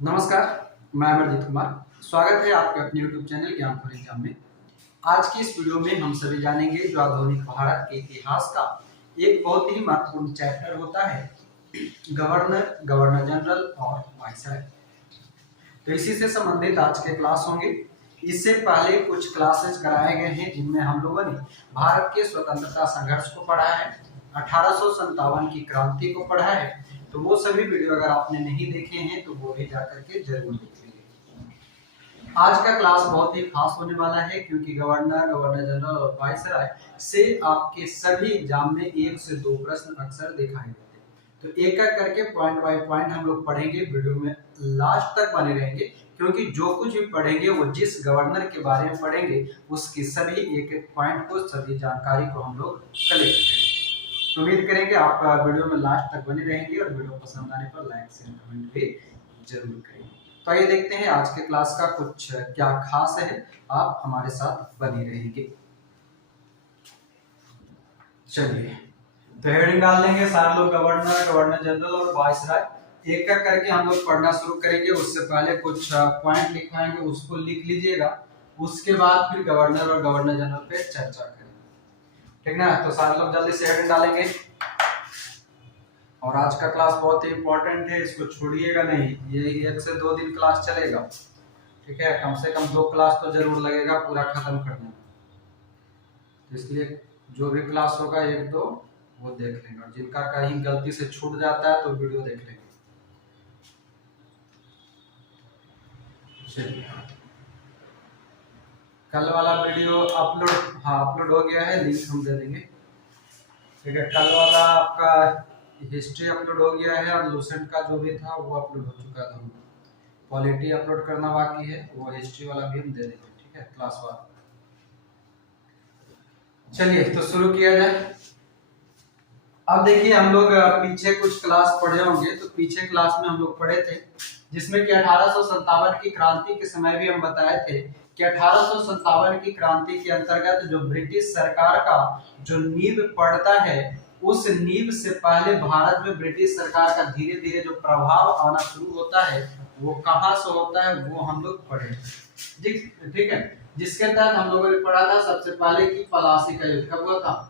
नमस्कार, मैं अमरजीत कुमार। स्वागत है आपके अपने YouTube चैनल ज्ञान फॉर एग्जाम में। आज की इस वीडियो में हम सभी जानेंगे जो आधुनिक भारत के इतिहास का एक बहुत ही महत्वपूर्ण चैप्टर होता है गवर्नर, गवर्नर जनरल और वाइसराय। तो इसी से संबंधित आज के क्लास होंगे। इससे पहले कुछ क्लासेस कराए गए हैं जिनमें हम लोगों ने भारत के स्वतंत्रता संघर्ष को पढ़ा है, 1857 की क्रांति को पढ़ा है। तो वो सभी वीडियो अगर आपने नहीं देखे हैं तो वो भी जाकर के जरूर देख लीजिए। आज का क्लास बहुत ही खास होने वाला है क्योंकि गवर्नर, गवर्नर जनरल और वाइसराय से आपके सभी एग्जाम में 1 से 2 प्रश्न अक्सर दिखाई देते हैं। तो एक एक करके पॉइंट बाय पॉइंट हम लोग पढ़ेंगे। वीडियो में लास्ट तक बने रहेंगे क्योंकि जो कुछ भी पढ़ेंगे वो जिस गवर्नर के बारे में पढ़ेंगे उसकी सभी एक एक पॉइंट को, सभी जानकारी को हम लोग कलेक्ट करेंगे। तो उम्मीद करेंगे आप वीडियो में लास्ट तक बने रहेंगे और वीडियो पसंद आने पर लाइक शेयर कमेंट भी जरूर करेंगे। तो आइए देखते हैं आज के क्लास का कुछ क्या खास है, आप हमारे साथ बने रहेंगे। चलिए तो हेडिंग डाल देंगे सारे लोग, गवर्नर, गवर्नर जनरल और वाइसराय। एक एक करके हम लोग पढ़ना शुरू करेंगे। उससे पहले कुछ पॉइंट लिखवाएंगे, उसको लिख लीजिएगा। उसके बाद फिर गवर्नर और गवर्नर जनरल पे चर्चा करेंगे, ठीक ना। तो सारे लोग जल्दी से हेडिंग डालेंगे। और आज का क्लास बहुत ही इंपॉर्टेंट है, इसको छोड़िएगा नहीं। ये 1 से 2 दिन क्लास चलेगा, ठीक है। कम से कम 2 क्लास तो जरूर लगेगा पूरा खत्म करने में। तो इसलिए जो भी क्लास होगा 1-2 वो देख लेंगे, और जिनका कहीं गलती से छूट जाता है तो वीडियो देख लेंगे। चलिए, कल वाला वीडियो अपलोड हो गया है, लिंक हम दे देंगे, ठीक है। कल वाला आपका हिस्ट्री अपलोड हो गया है और लूसेंट का जो भी था वो अपलोड हो चुका था। पॉलिटी अपलोड करना बाकी है, वो हिस्ट्री वाला भी हम दे देंगे, ठीक है, क्लास वाला। चलिए तो शुरू किया जाए। अब देखिए, हम लोग पीछे कुछ क्लास पढ़े होंगे। तो पीछे क्लास में हम लोग पढ़े थे जिसमें कि 1857 की क्रांति के समय भी हम बताए थे कि 1857 की क्रांति के अंतर्गत जो ब्रिटिश सरकार का जो नींव पड़ता है, उस नींव से पहले भारत में ब्रिटिश सरकार का धीरे धीरे जो प्रभाव आना शुरू होता है वो कहां से होता है वो हम लोग पढ़े, ठीक है। जिसके तहत हम लोगों ने पढ़ा था सबसे पहले कि पलासी का युद्ध कब हुआ था।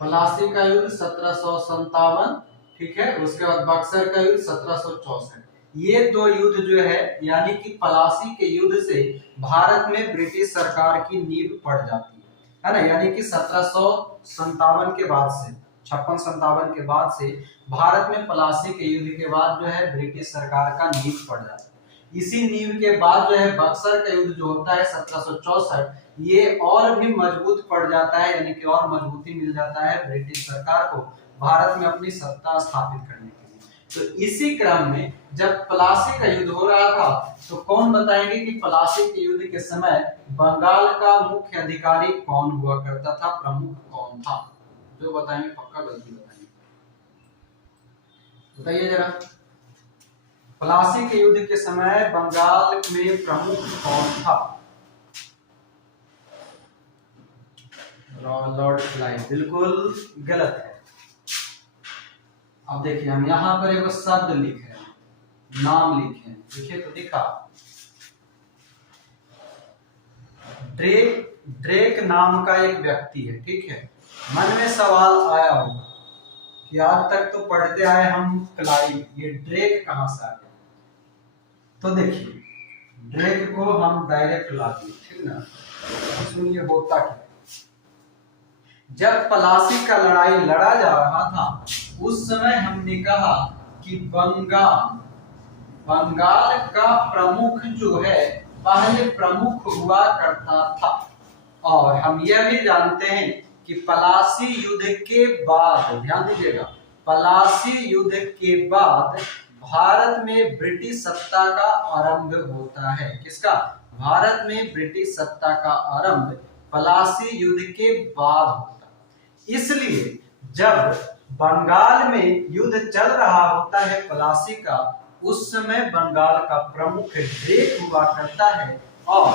पलासी का युद्ध 1757, ठीक है। उसके बाद बक्सर का युद्ध 1764। ये 2 युद्ध जो है, यानी कि पलासी के युद्ध से भारत में ब्रिटिश सरकार की नींव पड़ जाती है ना। यानी कि 1757 के बाद से, 56-57 के बाद से भारत में पलासी के युद्ध के बाद जो है ब्रिटिश सरकार का नींव पड़ जाता है। इसी नींव के बाद जो है बक्सर का युद्ध जो होता है 1764, ये और भी मजबूत पड़ जाता है, यानी कि और मजबूती मिल जाता है ब्रिटिश सरकार को भारत में अपनी सत्ता स्थापित करने के लिए। तो इसी क्रम में जब पलासी का युद्ध हो रहा था तो कौन बताएंगे कि पलासी के युद्ध के समय बंगाल का मुख्य अधिकारी कौन हुआ करता था, प्रमुख कौन था? जो बताएंगे पक्का गलती बताएंगे, बताइए जरा। पलासी के युद्ध के समय बंगाल में प्रमुख कौन था? Lord Clive. बिल्कुल गलत है। अब देखिए, हम यहां पर एक शब्द लिखे हैं, नाम लिखे हैं, देखिए तो दिखा ड्रेक नाम का एक व्यक्ति है, ठीक है। मन में सवाल आया होगा कि आज तक तो पढ़ते आए हम क्लाइव, ये ड्रेक कहां से आ गया? तो देखिए, ड्रेक को हम डायरेक्ट ला दिए, ठीक ना। सुनिए होता क्या। जब पलासी का लड़ाई लड़ा जा रहा था उस समय हमने कहा कि बंगाल का प्रमुख जो है पहले प्रमुख हुआ करता था। और हम यह भी जानते हैं कि पलासी युद्ध के बाद, ध्यान दीजिएगा, पलासी युद्ध के बाद भारत में ब्रिटिश सत्ता का आरंभ होता है। किसका? भारत में ब्रिटिश सत्ता का आरंभ पलासी युद्ध के बाद होता है। इसलिए जब बंगाल में युद्ध चल रहा होता है पलासी का, उस समय बंगाल का प्रमुख ड्रेक हुआ करता है और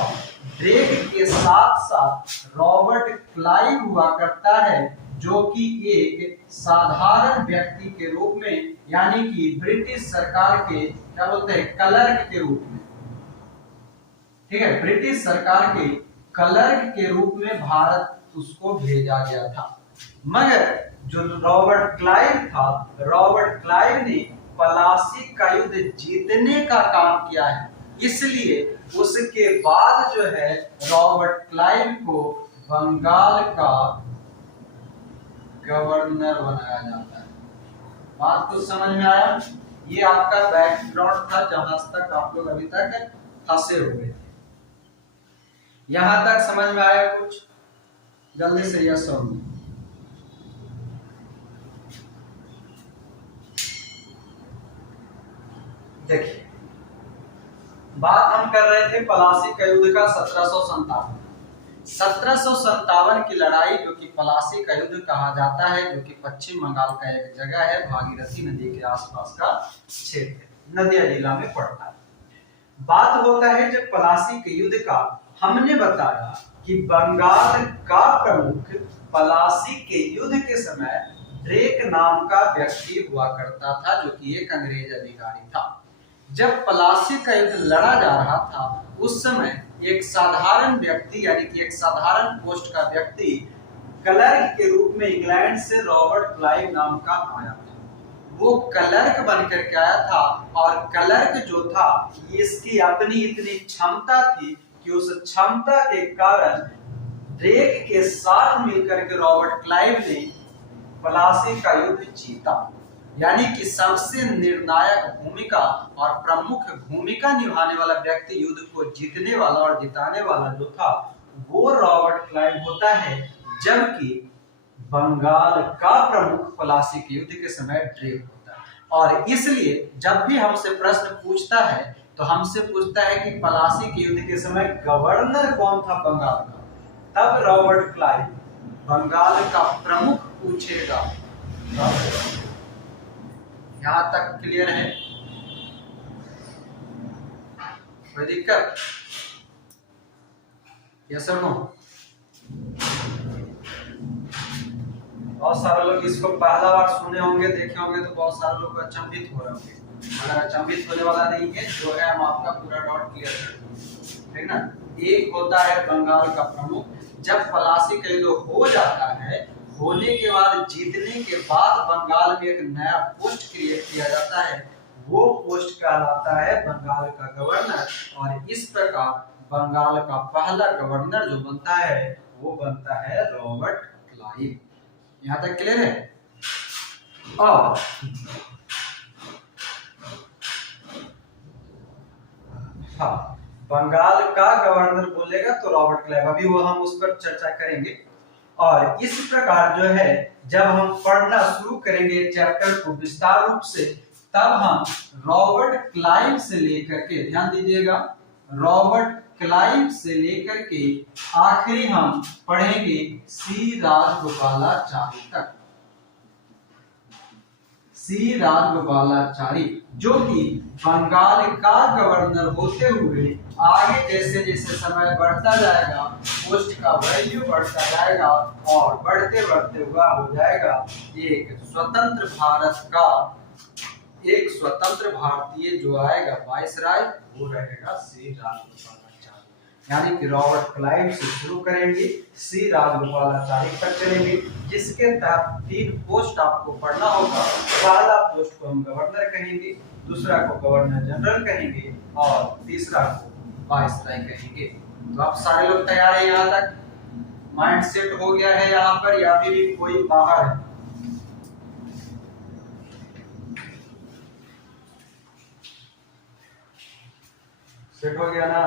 ड्रेक के साथ साथ रॉबर्ट क्लाइव हुआ करता है, जो कि एक साधारण व्यक्ति के रूप में, यानी कि ब्रिटिश सरकार के क्या बोलते हैं, क्लर्क के रूप में, ठीक है, ब्रिटिश सरकार के क्लर्क के रूप में भारत उसको भेजा गया था। मगर जो रॉबर्ट क्लाइव था, रॉबर्ट क्लाइव ने प्लासी का युद्ध जीतने का काम किया है, इसलिए उसके बाद जो है रॉबर्ट क्लाइव को बंगाल का गवर्नर बनाया जाता है। बात तो समझ में आया? ये आपका बैकग्राउंड था जहां तक आप लोग अभी तक फंसे हुए थे। यहां तक समझ में आया कुछ? जल्दी से यस और नो। देखिए, बात हम कर रहे थे प्लासी का युद्ध का 1757 की लड़ाई, जो कि प्लासी का युद्ध कहा जाता है, जो कि पश्चिम बंगाल का एक जगह है, भागीरथी नदी के आसपास का क्षेत्र, नदिया जिला में पड़ता है। बात होता है जब प्लासी के युद्ध का, हमने बताया कि बंगाल का प्रमुख प्लासी के युद्ध के समय ड्रेक नाम का व्यक्ति हुआ करता था, जो कि एक अंग्रेज अधिकारी था। जब प्लासी का युद्ध लड़ा जा रहा था, उस समय एक साधारण व्यक्ति, यानी कि एक साधारण पोस्ट का व्यक्ति क्लर्क के रूप में इंग्लैंड से रॉबर्ट क्लाइव नाम का आया था। वो क्लर्क बनकर के आया था, और क्लर्क जो था, इसकी अपनी इतनी क्षमता थी कि उस क्षमता के कारण ड्रेक के साथ मिलकर के रॉबर्ट क्लाइव ने प्लासी का युद्ध जीता। यानी कि सबसे निर्णायक भूमिका और प्रमुख भूमिका निभाने वाला व्यक्ति, युद्ध को जीतने वाला और जिताने वाला जो था, वो रॉबर्ट क्लाइव होता है, जबकि बंगाल का प्रमुख प्लासी के युद्ध के समय ड्रेक होता है। और इसलिए जब भी हमसे प्रश्न पूछता है तो हमसे पूछता है कि प्लासी के युद्ध के समय गवर्नर कौन था बंगाल का, तब रॉबर्ट क्लाइव बंगाल का प्रमुख पूछेगा। यहां तक क्लियर है? कोई दिक्कत? यस और नो? बहुत सारे लोग इसको पहला बार सुने होंगे, देखे होंगे, तो बहुत सारे लोग अचंभित हो रहे होंगे। अगर अचंभित होने वाला नहीं है, जो है हम आपका पूरा डॉट क्लियर कर देंगे, ठीक ना? एक होता है बंगाल का प्रमुख, जब प्लासी का युद्ध हो जाता है, होने के बाद, जीतने के बाद बंगाल में एक नया पोस्ट क्रिएट किया जाता है, वो पोस्ट कहलाता है बंगाल का गवर्नर। और इस प्रकार बंगाल का पहला गवर्नर जो बनता है, वो बनता है रॉबर्ट क्लाइव। यहां तक क्लियर है? और हाँ, बंगाल का गवर्नर बोलेगा तो रॉबर्ट क्लाइव, अभी वो हम उस पर चर्चा करेंगे। और इस प्रकार जो है, जब हम पढ़ना शुरू करेंगे चैप्टर को विस्तार रूप से, तब हम रॉबर्ट क्लाइव से लेकर के, ध्यान दीजिएगा, रॉबर्ट क्लाइव से लेकर के आखिरी हम पढ़ेंगे सी राजगोपालाचारी तक। सी राजगोपालाचारी, जो कि बंगाल का गवर्नर होते हुए आगे जैसे जैसे समय बढ़ता जाएगा, पोस्ट का वैल्यू बढ़ता जाएगा, और बढ़ते बढ़ते हुआ हो जाएगा एक स्वतंत्र भारत का, एक स्वतंत्र भारतीय जो आएगा वाइसराय, वो रहेगा सी राजगोपालाचारी। यानी कि रॉबर्ट क्लाइव से शुरू करेंगे, सी राजगोपालाचारी तक करेंगे, जिसके तहत 3 पोस्ट आपको पढ़ना होगा। पहला पोस्ट को हम गवर्नर कहेंगे, दूसरा को गवर्नर जनरल कहेंगे, और तीसरा को वाइसराय कहेंगे। तो आप सारे लोग तैयार हैं? यहाँ तक माइंड सेट हो गया है यहाँ पर, या फिर भी कोई बाहर है? सेट हो गया ना?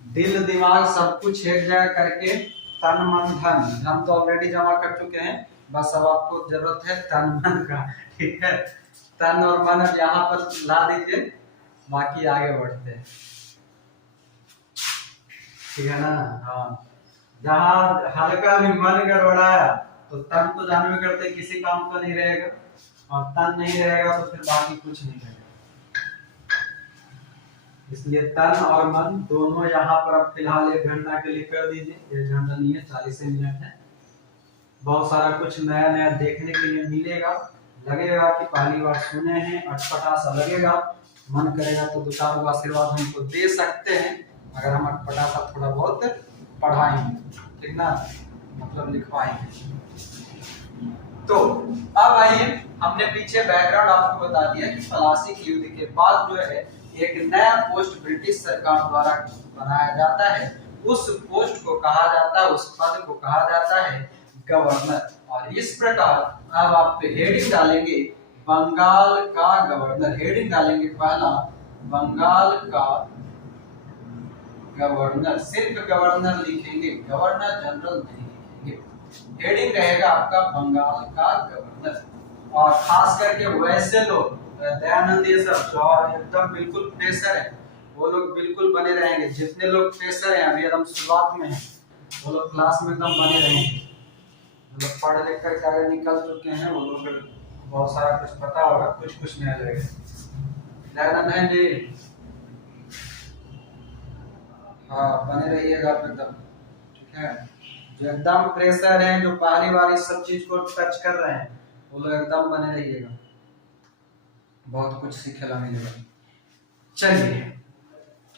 दिल दिमाग सब कुछ एक जगह करके, तन मन धन, हम तो ऑलरेडी जमा कर चुके हैं, बस अब आपको जरूरत है तन मन का, ठीक है? तन और मन अब यहाँ पर ला दीजिए, बाकी आगे बढ़ते हैं, ठीक है ना? हाँ, जहाँ हल्का भी मन गड़बड़ाया तो तन तो जानवे करते किसी काम का नहीं रहेगा, और तन नहीं रहेगा तो फिर बाकी कुछ नहीं रहेगा। इसलिए तन और मन दोनों यहाँ पर अब फिलहाल 1 घंटा के लिए कर दीजिए। 1 घंटा नहीं है, 40 मिनट है। बहुत सारा कुछ नया नया देखने के लिए मिलेगा। लगेगा कि पहली बार सुने हैं, अटपटा सा लगेगा। मन करेगा तो 2-4 आशीर्वाद हमको दे सकते हैं, अगर हम अटपटा सा थोड़ा बहुत पढ़ाएंगे, ठीक ना, मतलब लिखवाएंगे। तो अब आइए, हमने पीछे बैकग्राउंड आपको बता दिया कि प्लासी के युद्ध के बाद जो है एक नया पोस्ट ब्रिटिश सरकार द्वारा बनाया जाता है। उस पोस्ट को कहा जाता है, उस पद को कहा जाता है गवर्नर। और इस प्रकार अब आप हेडिंग डालेंगे बंगाल का गवर्नर। हेडिंग डालेंगे पहला बंगाल का गवर्नर, सिर्फ गवर्नर लिखेंगे, गवर्नर जनरल नहीं लिखेंगे। हेडिंग रहेगा आपका बंगाल का गवर्नर। और खास करके वैसे लोग दयानंद ये सब जो एकदम बिल्कुल फ्रेशर है, वो लोग बिल्कुल बने रहेंगे। जितने लोग फ्रेशर हैं, अभी एकदम शुरुआत में हैं, वो लोग क्लास में एकदम बने रहेंगे। जो लोग पढ़ लिख कर आगे निकल चुके हैं, वो लोग बहुत सारा कुछ पता होगा, कुछ कुछ नया लगेगा। दयानंद है जी, हाँ बने रहिएगा एकदम, ठीक है। जो एकदम फ्रेशर हैं, जो पहली बार इस सब चीज को टच कर रहे हैं, वो लोग एकदम बने रहिएगा, बहुत कुछ सीखने मिलेगा। चलिए,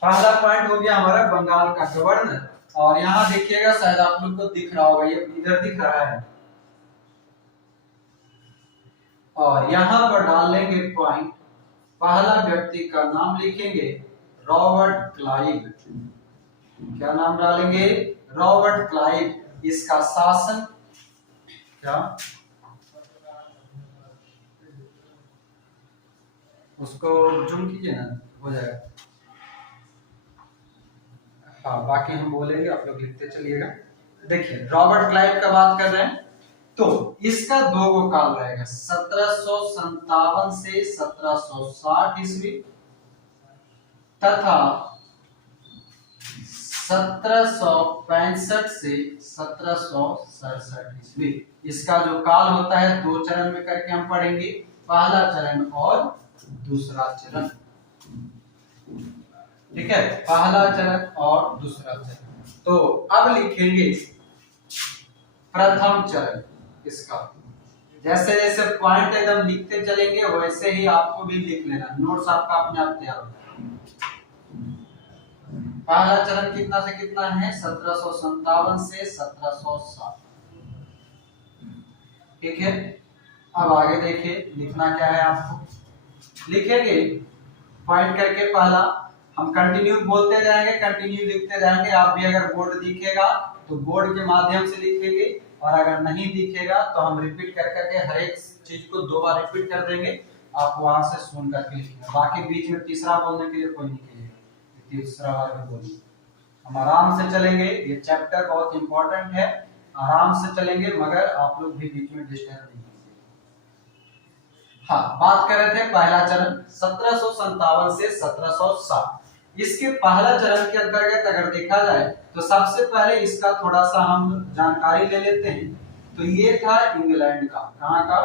पहला पॉइंट हो गया हमारा बंगाल का गवर्नर। और यहाँ देखिएगा, शायद आप लोग को दिख रहा होगा, ये इधर दिख रहा है। और यहाँ पर डाल लेंगे पॉइंट, पहला व्यक्ति का नाम लिखेंगे रॉबर्ट क्लाइव। क्या नाम डालेंगे? Robert Clive. इसका शासन क्या, उसको जूम कीजिए ना, हो जाएगा। हाँ, बाकी हम बोलेंगे, आप लोग लिखते चलिएगा। देखिए, रॉबर्ट क्लाइव का बात कर रहे हैं, तो इसका 2 गो काल रहेगा, 1757 से 1760 ईस्वी तथा 1765 से 1767 ईस्वी। इसका जो काल होता है 2 चरण में करके हम पढ़ेंगे, पहला चरण और दूसरा चरण, ठीक है, पहला चरण और दूसरा चरण। तो अब लिखेंगे प्रथम चरण इसका। जैसे जैसे पॉइंट एकदम लिखते चलेंगे, वैसे ही आपको भी लिख लेना, नोट्स आपका अपने आप तैयार हो। पहला चरण कितना से कितना है? 1757 से 1760, ठीक है। अब आगे देखिए, लिखना क्या है आपको, लिखेंगे पॉइंट करके पहला, हम कंटिन्यू बोलते जाएंगे, कंटिन्यू लिखते जाएंगे। आप भी अगर बोर्ड दिखेगा तो बोर्ड के माध्यम से लिखेंगे, और अगर नहीं दिखेगा तो हम रिपीट कर करके हर एक चीज को 2 बार रिपीट कर देंगे, आप वहां से सुन करके लिखिएगा। बाकी बीच में तीसरा बोलने के लिए कोई नहीं कहेगा, तीसरा बार में बोलिए। हम आराम से चलेंगे, ये चैप्टर बहुत इंपॉर्टेंट है, आराम से चलेंगे, मगर आप लोग भी बीच में डिस्टर्ब नहीं। हाँ, बात कर रहे थे पहला चरण 1757 से 1760। इसके पहला चरण के अंतर्गत अगर देखा जाए तो सबसे पहले इसका थोड़ा सा हम जानकारी ले लेते हैं। तो ये था इंग्लैंड का, कहाँ का?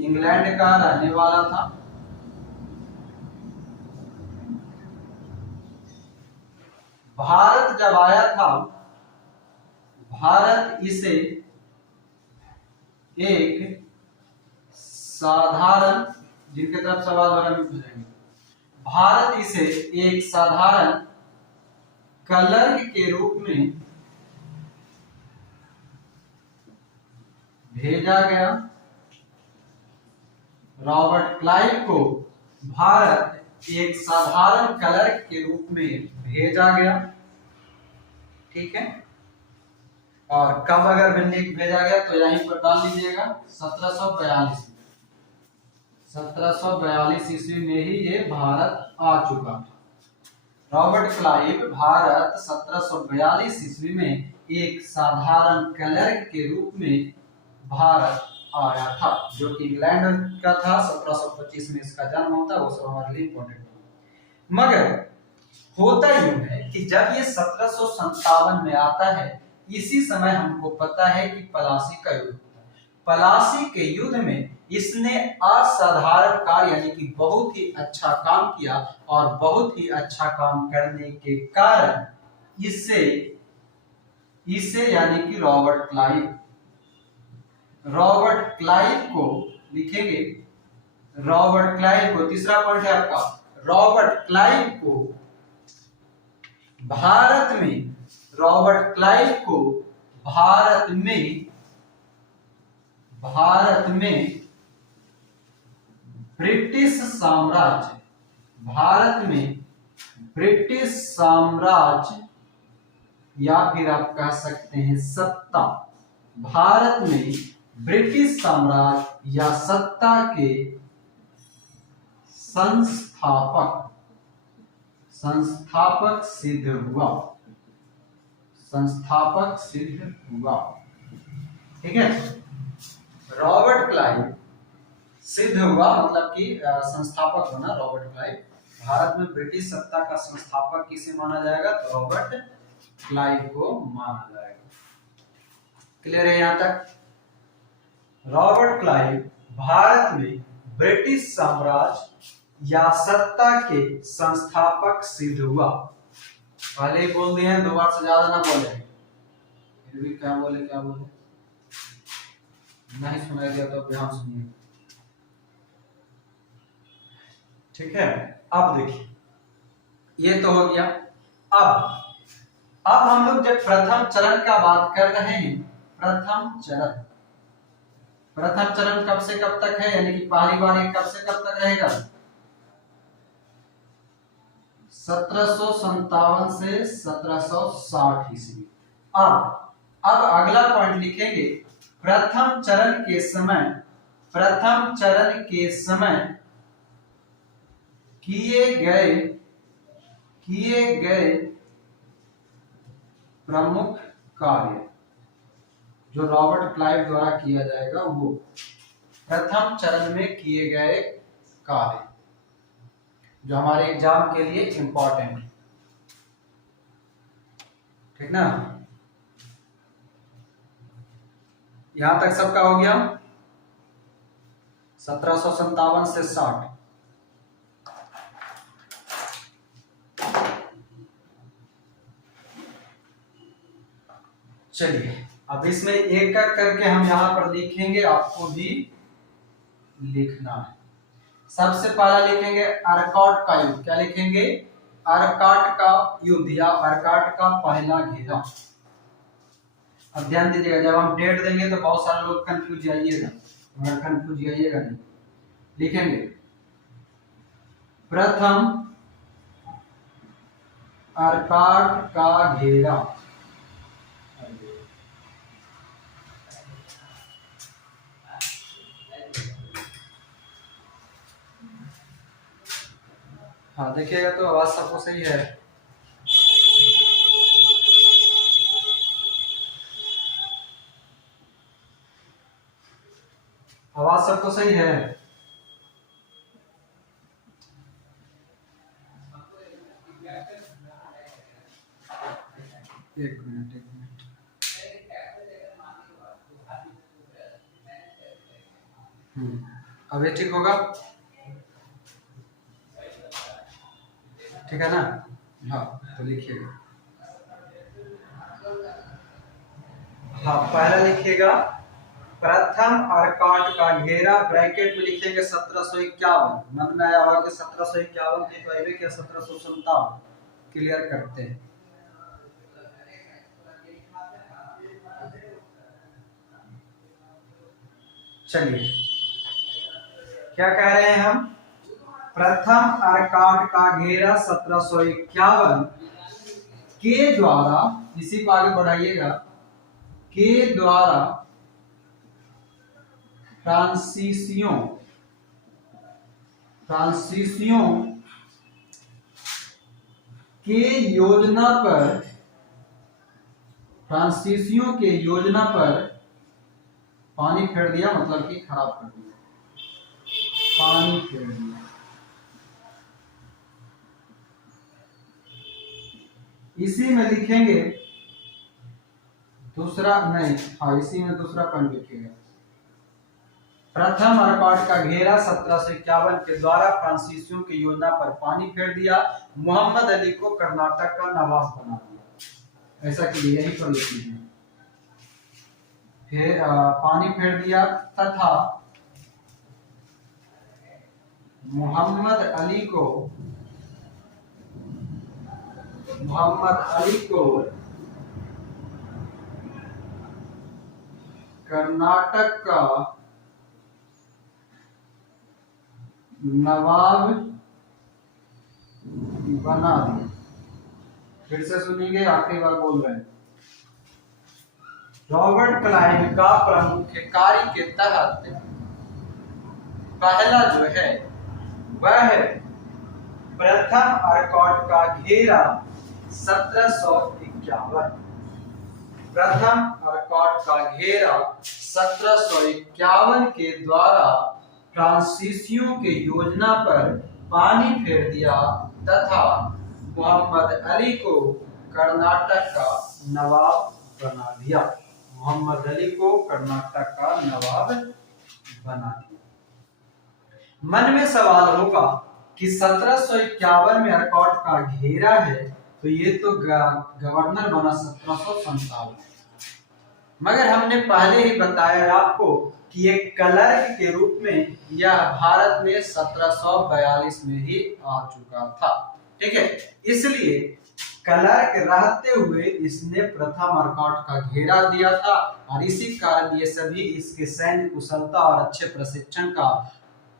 इंग्लैंड का रहने वाला था। भारत जब आया था, भारत इसे एक साधारण, जिनके तरफ सवाल हो रहा है पूछेंगे, भारत इसे एक साधारण क्लर्क के रूप में भेजा गया। रॉबर्ट क्लाइव को भारत एक साधारण क्लर्क के रूप में भेजा गया, ठीक है। और कब अगर भेजा गया तो यहीं पर डाल लीजिएगा 1742। 1742 ईस्वी में ही ये भारत आ चुका था। रॉबर्ट क्लाइव भारत 1742 ईस्वी में एक साधारण क्लर्क के रूप में भारत आया था, जो कि इंग्लैंड का था। 1725 में इसका जन्म होता है, वो सब हमारे लिए इंपॉर्टेंट है। मगर होता यूं है कि जब ये 1757 में आता है, इसी समय हमको पता है कि पलासी का युद्ध होता है। पलासी के युद्ध में इसने असाधारण कार्य यानी कि बहुत ही अच्छा काम किया और बहुत ही अच्छा काम करने के कारण इसे इसे यानी कि रॉबर्ट क्लाइव को लिखेंगे। रॉबर्ट क्लाइव को, तीसरा पॉइंट है आपका, रॉबर्ट क्लाइव को भारत में, रॉबर्ट क्लाइव को भारत में ब्रिटिश साम्राज्य, भारत में ब्रिटिश साम्राज्य या फिर आप कह सकते हैं सत्ता, भारत में ब्रिटिश साम्राज्य या सत्ता के संस्थापक सिद्ध हुआ, संस्थापक सिद्ध हुआ। ठीक है, रॉबर्ट क्लाइव सिद्ध हुआ मतलब कि संस्थापक होना, रॉबर्ट क्लाइव। भारत में ब्रिटिश सत्ता का संस्थापक किसे माना जाएगा? तो रॉबर्ट क्लाइव को माना जाएगा। क्लियर है यहां तक? रॉबर्ट क्लाइव भारत में ब्रिटिश साम्राज्य या सत्ता के संस्थापक सिद्ध हुआ। पहले ही बोल दिए हैं, दो बार से ज्यादा ना बोले, फिर भी क्या बोले नहीं सुनाई दिया तो ध्यान सुनिए। ठीक है, अब देखिए ये तो हो गया। अब हम लोग जब प्रथम चरण का बात कर रहे हैं, प्रथम चरण कब से कब तक है, यानी कि पहली बार ये कब से कब तक रहेगा? 1757 से 1760 ईस्वी। अब अगला पॉइंट लिखेंगे, प्रथम चरण के समय किए गए प्रमुख कार्य जो रॉबर्ट क्लाइव द्वारा किया जाएगा, वो प्रथम चरण में किए गए कार्य जो हमारे एग्जाम के लिए इंपॉर्टेंट है। ठीक ना, यहां तक सबका हो गया। 1757 से 60। चलिए अब इसमें एक करके हम यहां पर लिखेंगे, आपको भी लिखना है। सबसे पहला लिखेंगे अर्काट का युद्ध। क्या लिखेंगे? अर्काट का युद्ध या अर्काट का पहला घेरा। अब ध्यान दीजिएगा, जब हम डेट देंगे तो बहुत सारे लोग कंफ्यूज जाइएगा, मगर कंफ्यूज जाइएगा नहीं। लिखेंगे प्रथम अर्काट का घेरा, हाँ देखिएगा तो आवाज सबको सही है? आवाज सबको सही है? एक मिनट अब ये ठीक होगा? ठीक है ना? हाँ तो लिखिएगा, हाँ पहला लिखिएगा प्रथम अर्काट का घेरा, ब्रैकेट में लिखेंगे 1751। मन में आया होगा कि 1751 की तो क्या 1757 क्लियर करते हैं। चलिए क्या कह रहे हैं हम? प्रथम अर्काट का घेरा 1751 के द्वारा, इसी को आगे बढ़ाइएगा, के द्वारा फ्रांसीसियों के योजना पर पानी फेर दिया, मतलब कि खराब कर दिया, पानी फेर दिया। इसी में लिखेंगे दूसरा, नहीं हाँ इसी में दूसरा पॉइंट लिखेगा, प्रथम अर्कॉट का घेरा 1751 के द्वारा फ्रांसीसियों की योजना पर पानी फेर दिया। मोहम्मद अली को कर्नाटक का नवाब बना दिया। ऐसा कि यही पर लिखी है। फिर पानी फेर दिया तथा मोहम्मद अली को कर्नाटक का नवाब बना दिया। फिर से सुनिए, आखिरी बार बोल रहे हैं। रॉबर्ट क्लाइव का प्रमुख कार्य के तहत पहला जो है वह है प्रथम अर्कॉट का घेरा 1751। प्रथम अर्कॉट का घेरा 1751 के द्वारा फ्रांसीसियों के योजना पर पानी फेर दिया तथा मोहम्मद अली को कर्नाटक का नवाब बना दिया। मोहम्मद अली को कर्नाटक का नवाब बना दिया। मन में सवाल होगा कि 1751 में अर्कॉट का घेरा है, तो ये तो गवर्नर बना 1757। मगर हमने पहले ही बताया आपको कि एक क्लर्क के रूप में यह भारत में 1742 में ही आ चुका था। ठीक है, इसलिए क्लर्क रहते हुए इसने प्रथम अर्कॉट का घेरा दिया था और इसी कारण ये सभी इसके सैन्य कुशलता और अच्छे प्रशिक्षण का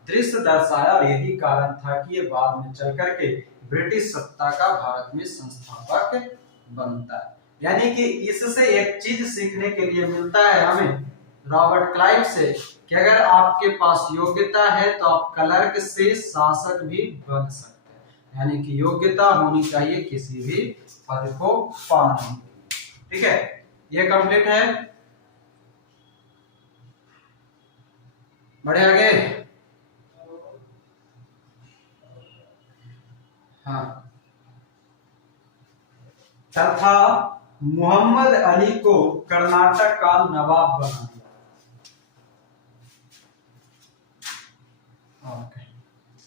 दृश्य दर्शाया। और यही कारण था कि ये बाद में चल करके ब्रिटिश सत्ता का भारत में संस्थापक बनता है। यानी कि इससे एक चीज सीखने के लिए मिलता है हमें रॉबर्ट क्लाइव से कि अगर आपके पास योग्यता है तो आप क्लर्क से शासक भी बन सकते हैं। यानी कि योग्यता होनी चाहिए किसी भी पद को पाने। ठीक है, ये कंप्लीट है। बढ़े आगे। हाँ, तथा मोहम्मद अली को कर्नाटक का नवाब बना दिया।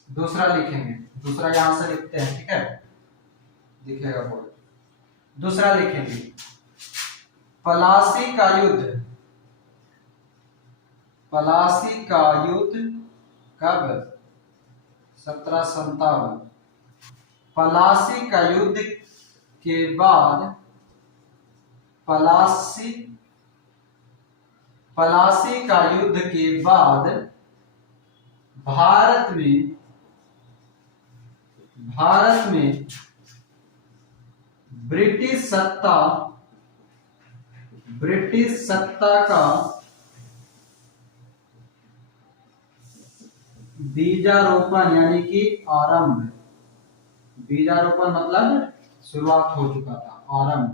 दूसरा लिखेंगे, दूसरा यहां से लिखते हैं। ठीक है, दिखेगा बोर्ड। दूसरा लिखेंगे, पलासी का युद्ध। पलासी का युद्ध कब? 1757। पलासी का युद्ध के बाद पलासी का युद्ध के बाद भारत में ब्रिटिश सत्ता का बीजारोपण यानी कि आरंभ। बीजारोपण मतलब शुरुआत हो चुका था, आरंभ।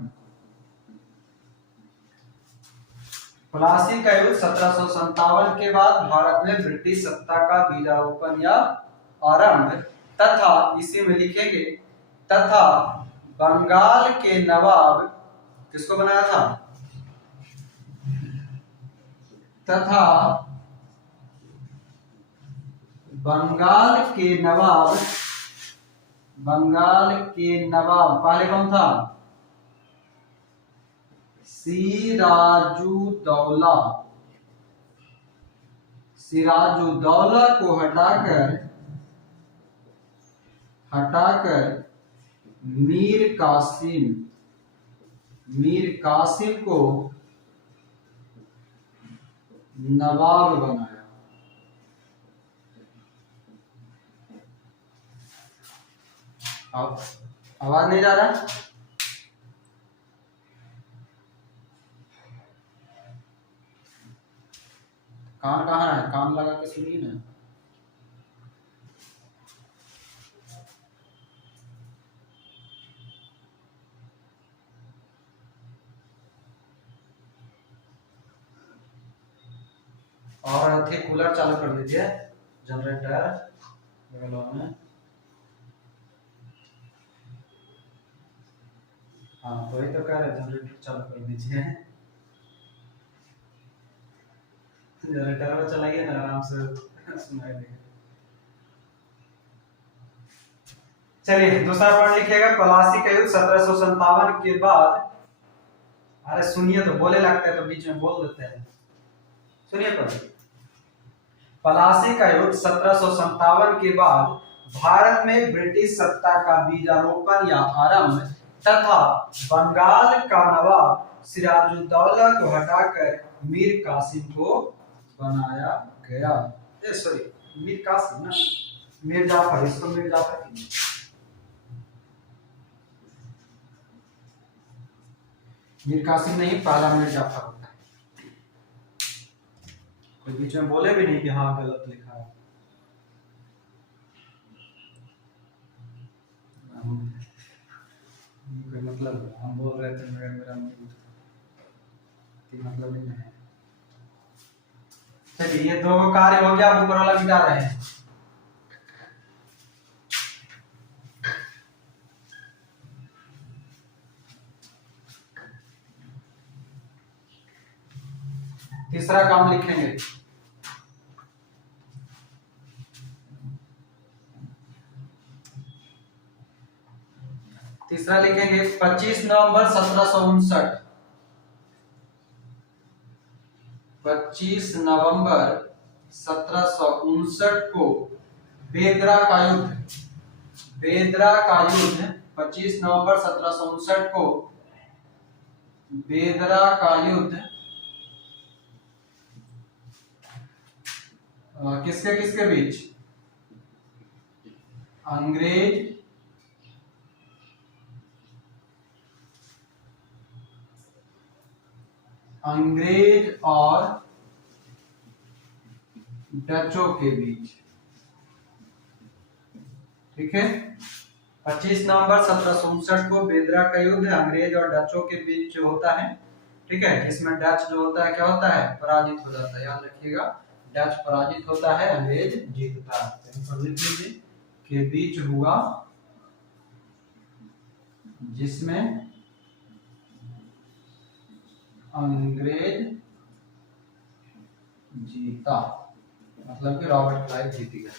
प्लासी का युद्ध 1757 के बाद भारत में ब्रिटिश सत्ता का बीजारोपण या आरंभ, तथा इसी में लिखेंगे तथा बंगाल के नवाब किसको बनाया था? तथा बंगाल के नवाब पहले कौन था? सिराजुद्दौला को हटाकर मीर कासिम को नवाब बनाया। अब आवाज नहीं जा रहा? कान कहाँ है? कान लगा के सुनिए ना। और थे कूलर चालू कर दीजिए, जनरेटर बगल में। हाँ, तो वही तो कह रहे, जनरेटर चालू कर दीजिए। जनरेटर चलाइए ना, आराम से सुनाई देगा। चलिए दूसरा पॉइंट लिखिएगा, पलासी का युद्ध 1757 के बाद। अरे सुनिए तो, बोले लगता है तो बीच में बोल देते हैं, सुनिए पहले। पलासी का युद्ध 1757 के बाद भारत में ब्रिटिश सत्ता का बीजारोपण या आरंभ तथा बंगाल का नवाब सिराजुद्दौला को हटाकर मीर कासिम को बनाया गया। सॉरी, मीर कासिम ना, मीर जाफर, इसको मीर जाफर कीजिए। मीर कासिम नहीं, पहला मीर जाफर होता है। कोई बीच में बोले भी नहीं कि हाँ गलत लिखा है। कोई मतलब हम बोल रहे थे मेरा मतलब नहीं है। चलिए ये दो कार्य हो गया, अब ऊपर वाला मिटा रहे हैं। तीसरा काम लिखेंगे, तीसरा लिखेंगे 25 नवंबर 1759। 25 नवंबर 1759 को बेदरा का युद्ध, बेदरा का युद्ध 25 नवंबर 1759 को बेदरा का युद्ध किसके किसके बीच? अंग्रेज और डचों के बीच। ठीक है, 25 नवंबर 1759 को बेदरा का युद्ध अंग्रेज और डचों के बीच जो होता है, ठीक है, जिसमें डच जो होता है क्या होता है? पराजित हो जाता है। याद रखिएगा, डच पराजित होता है, अंग्रेज जीतता है। लिख लीजिए के बीच हुआ, जिसमें अंग्रेज जीता, मतलब कि रॉबर्ट क्लाइव जीत गया।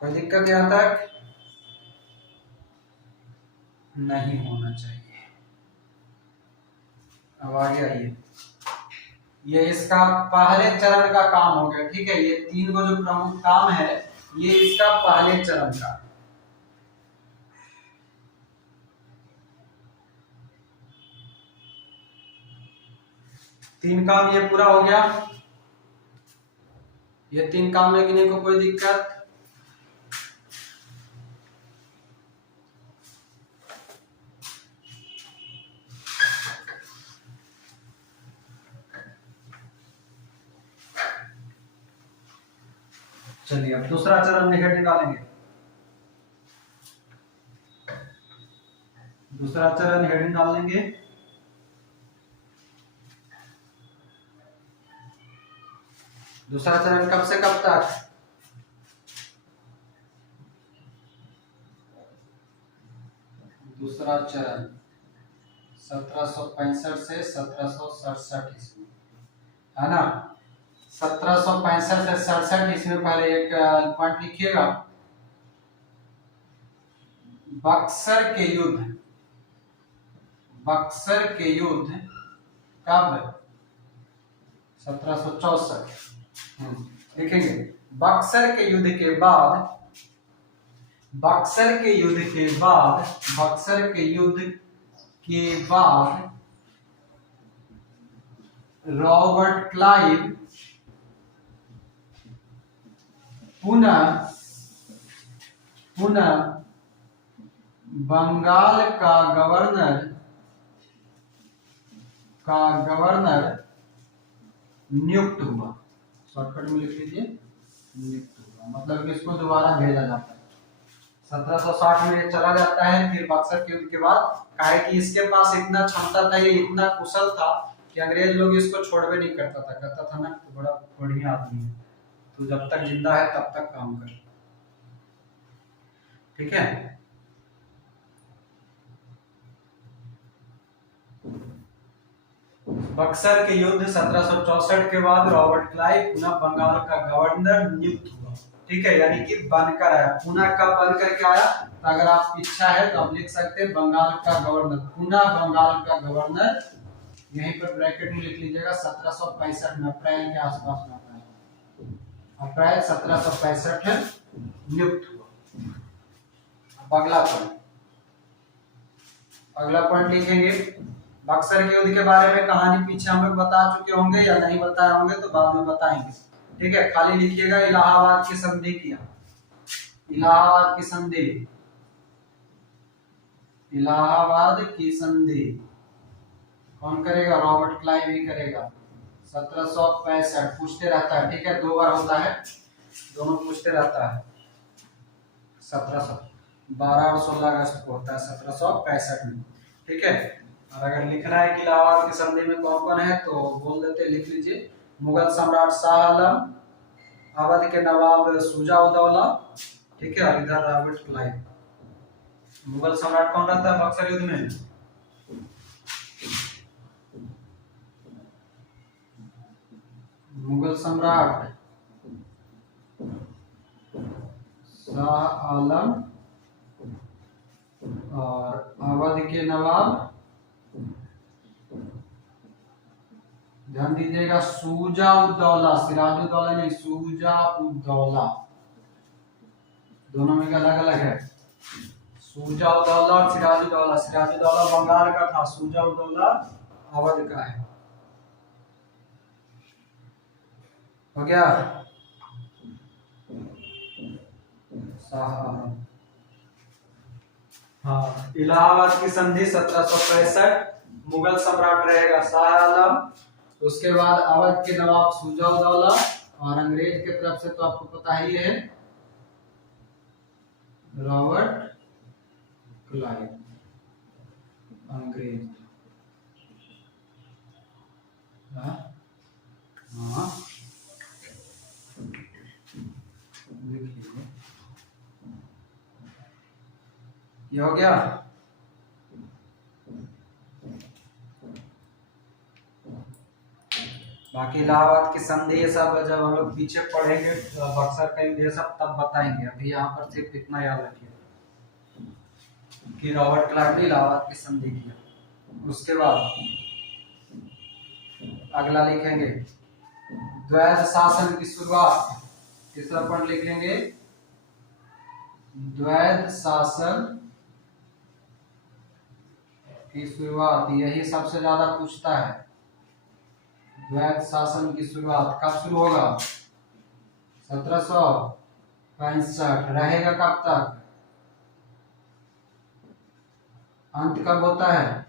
कोई दिक्कत यहाँ तक नहीं होना चाहिए। अब आगे आइए, ये इसका पहले चरण का काम हो गया। ठीक है, ये तीन को जो प्रमुख काम है, ये इसका पहले चरण का। तीन काम ये पूरा हो गया। ये तीन काम लिखने को कोई दिक्कत? चलिए अब दूसरा चरण निकालेंगे। दूसरा चरण हेडिंग डाल लेंगे। दूसरा चरण कब से कब तक? दूसरा चरण 1765 से 1767 ईस्वी, है ना। 1765 से 67 ईस्वी में पहले एक पॉइंट लिखिएगा, बक्सर के युद्ध। बक्सर के युद्ध कब? 1764। लिखेंगे बक्सर के युद्ध के बाद, बक्सर के युद्ध के बाद, बक्सर के युद्ध के बाद रॉबर्ट क्लाइव पुनः बंगाल का गवर्नर नियुक्त हुआ। शॉर्टकट में लिख लीजिए, नियुक्त हुआ, मतलब कि इसको दोबारा भेजा जाता है। 1760 में ये चला जाता है, फिर बक्सर के युद्ध के बाद, काहे कि इसके पास इतना क्षमता था, ये इतना कुशल था कि अंग्रेज लोग इसको छोड़वे नहीं करता था। कहता था ना तो बड़ा बढ़िया आदमी है, तो जब तक जिंदा है तब तक काम कर। ठीक है, बक्सर के युद्ध 1764 के बाद रॉबर्ट क्लाइव पुनः बंगाल का गवर्नर नियुक्त हुआ। ठीक है, यानी कि बनकर आया। पुनः कब बनकर के आया, तो अगर आप इच्छा है तो आप लिख सकते हैं बंगाल का गवर्नर, पुनः बंगाल का गवर्नर। यहीं पर ब्रैकेट में लिख लीजिएगा 1765 में, अप्रैल के आसपास में आता है, अप्रैल 1765 नियुक्त हुआ। अगला पॉइंट लिखेंगे, बक्सर के युद्ध के बारे में कहानी पीछे हम लोग बता चुके होंगे या नहीं बताए होंगे तो बाद में बताएंगे। ठीक है, खाली लिखिएगा इलाहाबाद की संधि किया, इलाहाबाद की संधि, इलाहाबाद की संधि कौन करेगा, रॉबर्ट क्लाइव ही करेगा। 1765 पूछते रहता है। ठीक है, 2 बार होता है, दोनों पूछते रहता है। 12 और 16 अगस्त को होता है 1765 में। ठीक है, और अगर लिखना है कि इलाहाबाद की संधि में कौन कौन है तो बोल देते, लिख लीजिए। मुगल सम्राट शाह आलम, अवध के नवाब शुजा-उद-दौला, ठीक है, और इधर रॉबर्ट क्लाइव। मुगल सम्राट कौन रहता है बक्सर युद्ध में, मुगल सम्राट शाह आलम और अवध के नवाब, ध्यान दीजिएगा, शुजा-उद-दौला, सिराजुद्दौला नहीं, शुजा-उद-दौला, दोनों में अलग अलग है। शुजा-उद-दौला और सिराजुद्दौला, सिराजुद्दौला बंगाल का था, शुजा-उद-दौला अवध का है। हो गया, हाँ, इलाहाबाद की संधि 1765, मुगल सम्राट रहेगा शाह आलम, उसके बाद अवध के नवाब शुजा-उद-दौला, और अंग्रेज की तरफ से तो आपको पता ही है रॉबर्ट क्लाइव, अंग्रेज। हाँ, ये हो गया। बाकी इलाहाबाद की संधि ये सब जब हम लोग पीछे पढ़ेंगे बक्सर का ये सब तब बताएंगे। अभी यहाँ पर सिर्फ इतना याद रखिए कि रॉबर्ट क्लाइव ने इलाहाबाद की संधि किया। उसके बाद अगला लिखेंगे द्वैध शासन की शुरुआत, तीसरा पॉइंट लिख लेंगे द्वैध शासन की शुरुआत। यही सबसे ज्यादा पूछता है, द्वैध शासन की शुरुआत कब शुरू होगा, 1765, रहेगा कब तक, अंत कब होता है,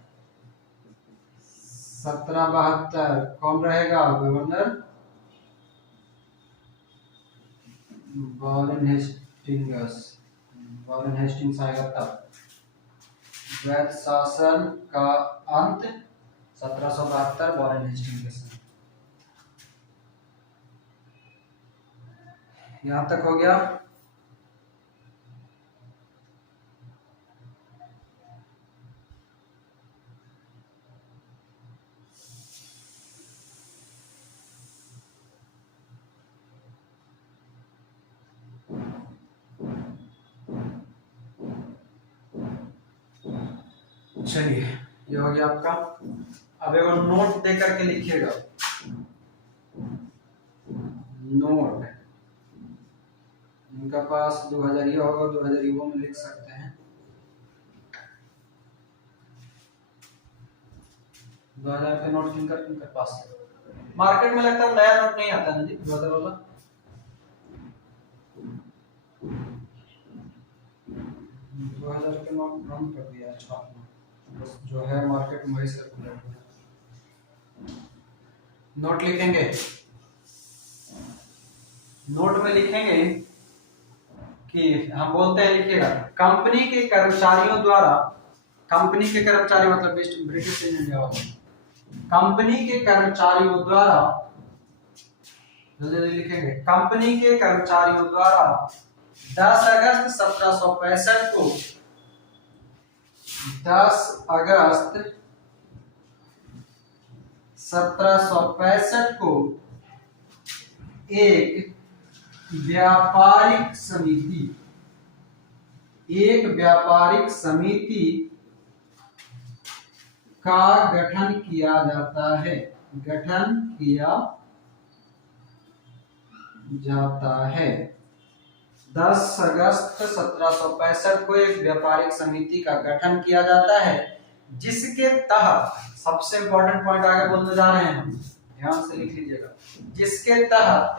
1772। कौन रहेगा governor, Warren Hastings, Warren Hastings आएगा तब। द्वैध शासन का अंत 1772, वॉरेन हेस्टिंग्स के समय। यहां तक हो गया। चलिए, ये हो गया आपका। अब एक नोट दे करके लिखिएगा, नोट इनका पास 2000 ये होगा, 2000 वो में लिख सकते हैं, 2000 के नोट किनकर पास मार्केट में लगता है नया नोट नहीं आता ना जी, 2000 वाला। 2000 के नोट बंद कर दिया छापना, बस जो है मार्केट में वही सर्कुलेट हो। नोट लिखेंगे, नोट में लिखेंगे कि हम बोलते हैं, लिखिएगा कंपनी के कर्मचारियों द्वारा, कंपनी के कर्मचारी मतलब ब्रिटिश इंडिया वाले, कंपनी के कर्मचारियों द्वारा, जल्दी लिखेंगे, कंपनी के कर्मचारियों द्वारा 10 अगस्त 1765 को, 10 अगस्त 1765 को एक व्यापारिक समिति का गठन किया जाता है। 10 अगस्त 1765 को एक व्यापारिक समिति का गठन किया जाता है, जिसके तहत, सबसे इंपॉर्टेंट पॉइंट आगे बोलने जा रहे हैं हम, ध्यान से लिख लीजिएगा, जिसके तहत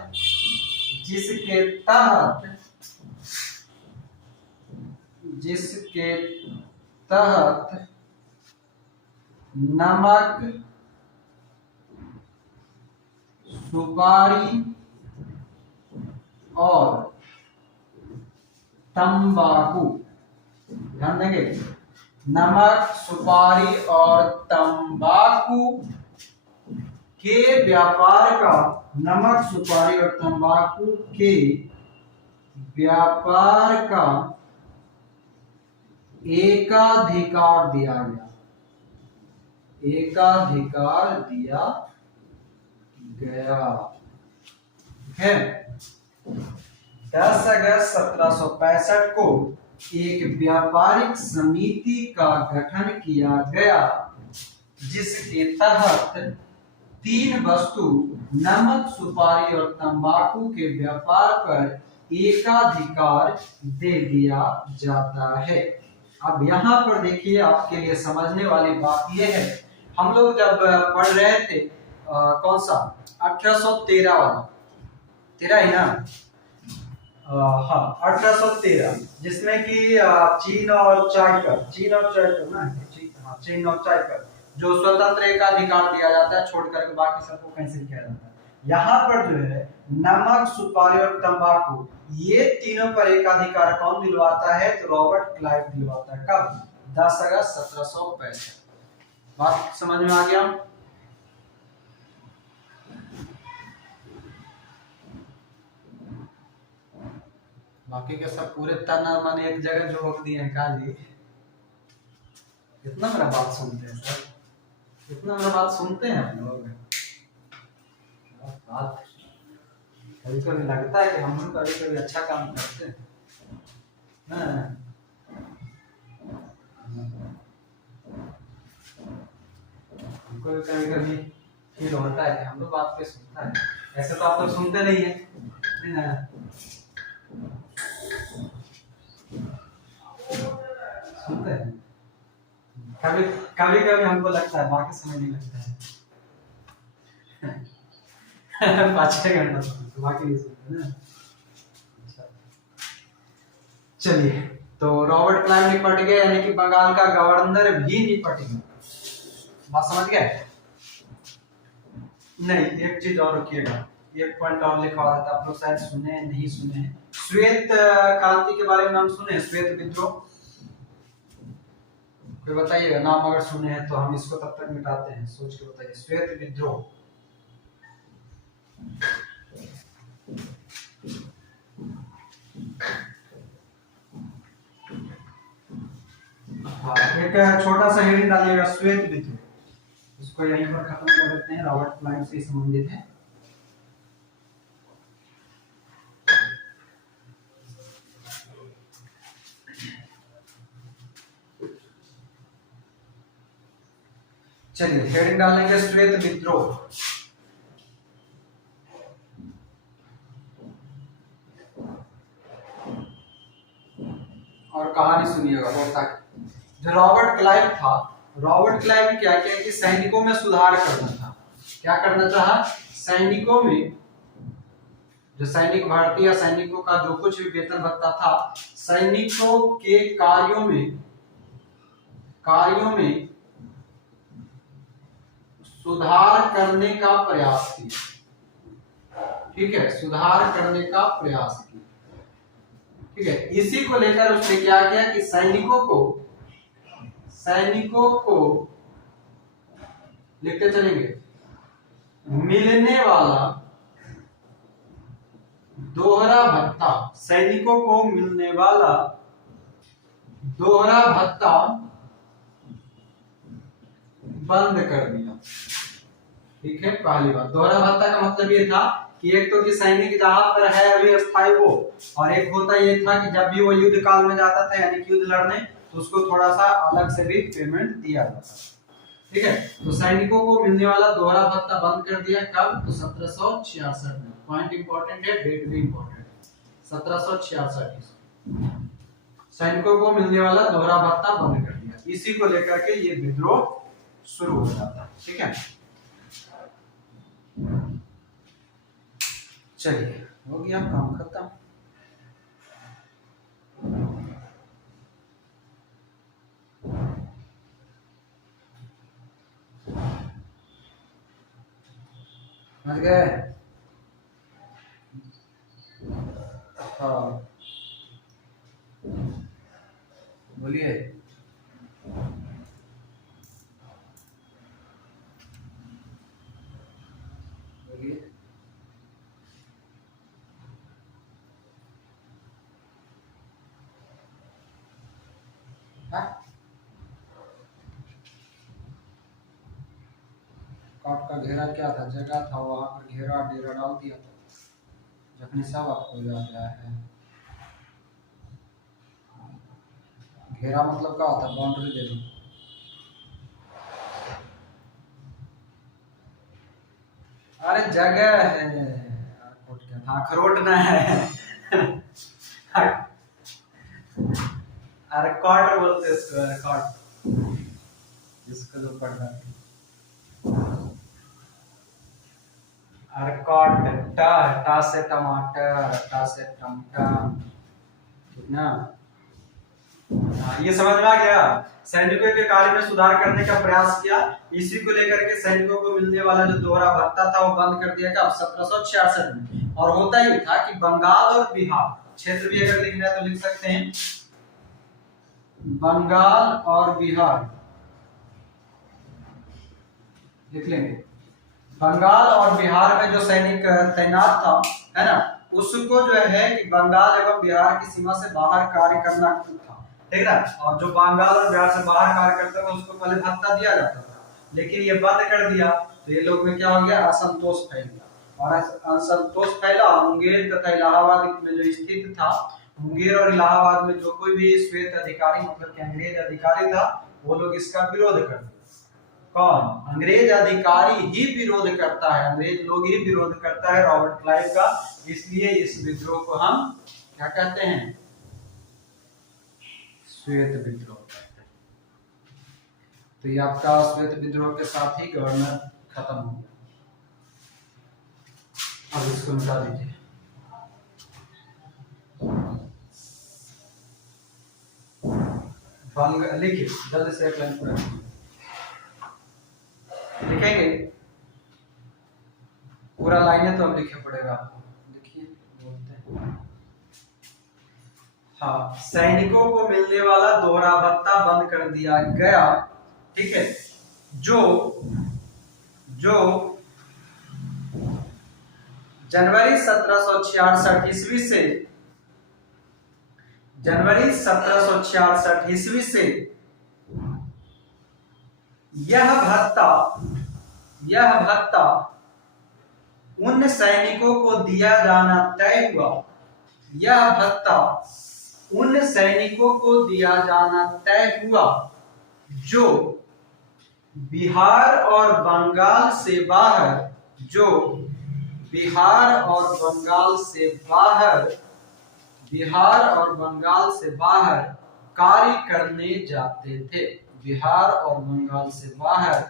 नमक, सुपारी और तंबाकू, ध्यान देंगे, नमक, सुपारी और तंबाकू के व्यापार का, नमक, सुपारी और तंबाकू के व्यापार का एकाधिकार दिया गया। 10 अगस्त 1765 को एक व्यापारिक समिति का गठन किया गया, जिसके तहत 3 वस्तु, नमक, सुपारी और तंबाकू के व्यापार पर एकाधिकार दे दिया जाता है। अब यहाँ पर देखिए, आपके लिए समझने वाली बात यह है, हम लोग जब पढ़ रहे थे कौन सा 1813 वाला, 13 ही ना, हाँ 1813, जिसमें कि चीन और चाय पर जो स्वतंत्र एकाधिकार दिया जाता है, छोड़ करके बाकी सबको कैंसिल किया जाता है। यहाँ पर जो है नमक, सुपारी और तंबाकू, ये तीनों पर एकाधिकार कौन दिलवाता है? तो रॉबर्ट क्लाइव दिलवाता है। कब? 10 अगस्त 1765। बात समझ में आ गया? बाकी के सब पूरे तन मन एक जगह जोड़ दिए हैं काजी। कितना मेरा बात सुनते हैं सर, कितना मेरा बात सुनते हैं हम लोग। बात कभी कभी लगता है कि हम लोग कभी कभी अच्छा काम करते हैं। हमको भी कभी कभी फील होता है कि हम लोग बात पे सुनता है। ऐसे तो आप लोग सुनते नहीं है, नहीं ना? सुनते हैं कभी कभी हमको लगता है, बाकी समय नहीं लगता है। 5-6 घंटा सुनते, बाकी नहीं सुनते ना। चलिए, तो रॉबर्ट क्लाइव निपट गए, यानी कि बंगाल का गवर्नर भी निपट गया। बात समझ गए? नहीं, एक चीज और रखिएगा, एक पॉइंट और लिखा हुआ था, आप लोग शायद सुने नहीं सुने, श्वेत क्रांति के बारे में नाम सुने? श्वेत विद्रोह कोई बताइएगा, नाम अगर सुने हैं तो हम इसको तब तक मिटाते हैं, सोच के बताइए। श्वेत विद्रोह, हाँ, एक छोटा सा हेडिंग डालिएगा, श्वेत विद्रोह। इसको यहीं पर खत्म कर देते हैं, रॉबर्ट क्लाइव से संबंधित है। चलिए, हेडिंग डालेंगे श्वेत विद्रोह। और कहानी सुनिएगा। होता जो रॉबर्ट क्लाइव था, रॉबर्ट क्लाइव ने क्या किया कि सैनिकों में सुधार करना था। क्या करना चाहा? सैनिकों में, जो सैनिक, भारतीय सैनिकों का जो कुछ भी वेतन भत्ता था, सैनिकों के कार्यों में सुधार करने का प्रयास किया। ठीक है, सुधार करने का प्रयास किया। ठीक है, इसी को लेकर उसने क्या किया कि सैनिकों को लिखते चलेंगे, मिलने वाला दोहरा भत्ता, सैनिकों को मिलने वाला दोहरा भत्ता बंद कर दिया। ठीक है, पहली बात। दोहरा भत्ता का मतलब ये था कि एक तो कि सैनिक जहां पर है अभी अस्थायी वो, और एक होता ये था कि जब भी वो युद्ध काल में जाता था यानी कि युद्ध लड़ने, तो उसको थोड़ा सा अलग से भी पेमेंट दिया जाता था। ठीक है, तो सैनिकों को मिलने वाला दोहरा भत्ता बंद कर दिया कब? तो 1766 में। पॉइंट इंपॉर्टेंट है, डेट भी इंपॉर्टेंट है। 1766 सैनिकों को मिलने वाला दोहरा भत्ता बंद कर दिया। इसी को लेकर के ये विद्रोह शुरू हो जाता है। ठीक है, चलिए हो गया काम खत्म। समझ गए? हाँ बोलिए। बोलिए। काट का घेरा क्या था? जगह था, वहां पर घेरा डेरा डाल दिया था। जखनी साहब आपको याद आया है? घेरा मतलब क्या होता है? बाउंड्री दे दो। अरे जगह है, कोट क्या था? अखरोट ना है। अरे कॉट बोलते इसको, अरे कॉट, जिसको तो पढ़ रहा है। अरे कॉट, टा से टमाटर, टा से टमाटर, ठीक ना? ये समझ में आ गया। सैनिकों के कार्य में सुधार करने का प्रयास किया। इसी को लेकर के सैनिकों को मिलने वाला जो दोहरा भत्ता था वो बंद कर दिया गया 1766 में। और होता ही था कि बंगाल और बिहार क्षेत्र भी अगर लिखना है तो लिख सकते हैं, बंगाल और बिहार लिख लेंगे। बंगाल और बिहार में जो सैनिक तैनात था, है ना, उसको जो है कि बंगाल एवं बिहार की सीमा से बाहर कार्य करना था, ठीक है। और जो बंगाल और बिहार से बाहर कार्य करता था उसको पहले भत्ता दिया जाता था, लेकिन ये बंद कर दिया। तो ये लोग में क्या हो गया? असंतोष फैल गया। और असंतोष फैला मुंगेर तथा इलाहाबाद में जो स्थित था, मुंगेर और इलाहाबाद में जो कोई भी श्वेत अधिकारी मतलब कि अंग्रेज अधिकारी था, वो लोग इसका विरोध करते। कौन? अंग्रेज अधिकारी ही विरोध करता है, अंग्रेज लोग ही विरोध करता है रॉबर्ट क्लाइव का। इसलिए इस विद्रोह को हम क्या कहते हैं? श्वेत विद्रोह कहते हैं। तो ये आपका श्वेत विद्रोह के साथ ही गवर्नर खत्म हो गया। अब इसको मिटा दीजिए। लिखिए जल्दी से, एक लाइन पूरा लिखेंगे। पूरा लाइन है तो अब लिखना पड़ेगा आपको। देखिए बोलते हैं, हाँ, सैनिकों को मिलने वाला दोहरा भत्ता बंद कर दिया गया। ठीक है, जो जनवरी 1766 ईस्वी से, जनवरी 1766 ईस्वी से यह भत्ता उन सैनिकों को दिया जाना तय हुआ। यह भत्ता उन सैनिकों को दिया जाना तय हुआ जो बिहार और बंगाल से बाहर, जो बिहार और बंगाल से बाहर, बिहार और बंगाल से बाहर कार्य करने जाते थे। बिहार और बंगाल से बाहर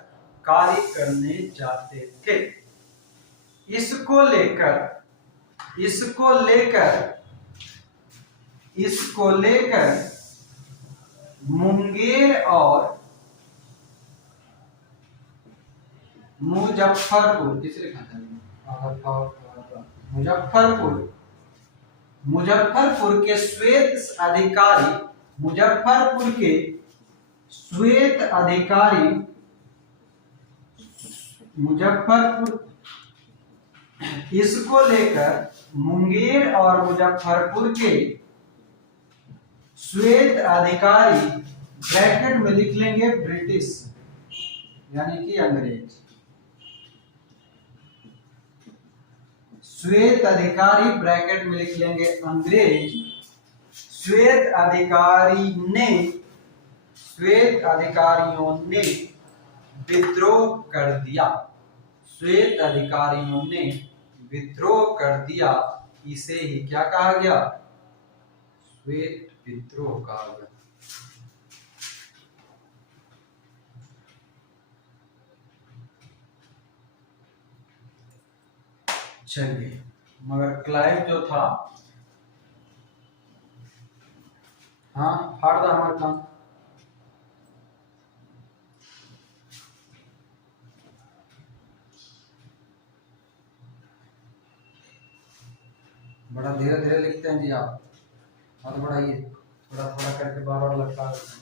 कार्य करने जाते थे। इसको लेकर मुंगेर और मुजफ्फरपुर, किसे लिखा था? मुजफ्फरपुर के श्वेत अधिकारी, मुजफ्फरपुर के श्वेत अधिकारी, मुजफ्फरपुर, इसको लेकर मुंगेर और मुजफ्फरपुर के श्वेत अधिकारी, ब्रैकेट में लिख लेंगे ब्रिटिश यानी कि अंग्रेज, श्वेत अधिकारी ब्रैकेट में लिख लेंगे अंग्रेज, श्वेत अधिकारियों ने विद्रोह कर दिया, श्वेत अधिकारियों ने विद्रोह कर दिया, इसे ही क्या कहा गया, श्वेत विद्रोह कहा गया। चलिए, मगर क्लाइव जो था, हाँ हार्ड था हमारा काम। बड़ा धीरे धीरे लिखते हैं जी आप, हाथ बढ़ाइए, थोड़ा थोड़ा करके बार बार लटका देते हैं।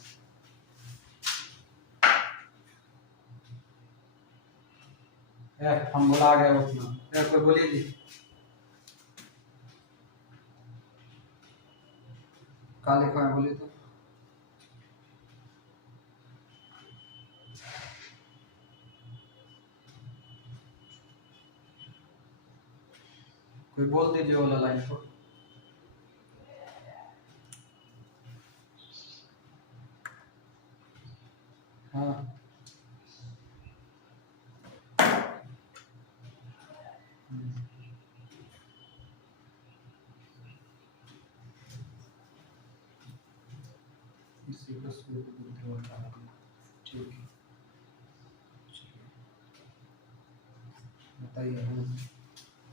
हम बोला गए उतना, कोई बोलिए जी, क्या लिखा है बोलिए तो। कोई बोल दीजिए वाला लाइन को। हाँ इसी को श्वेत विद्रोह कहा गया, ठीक है। बताइए,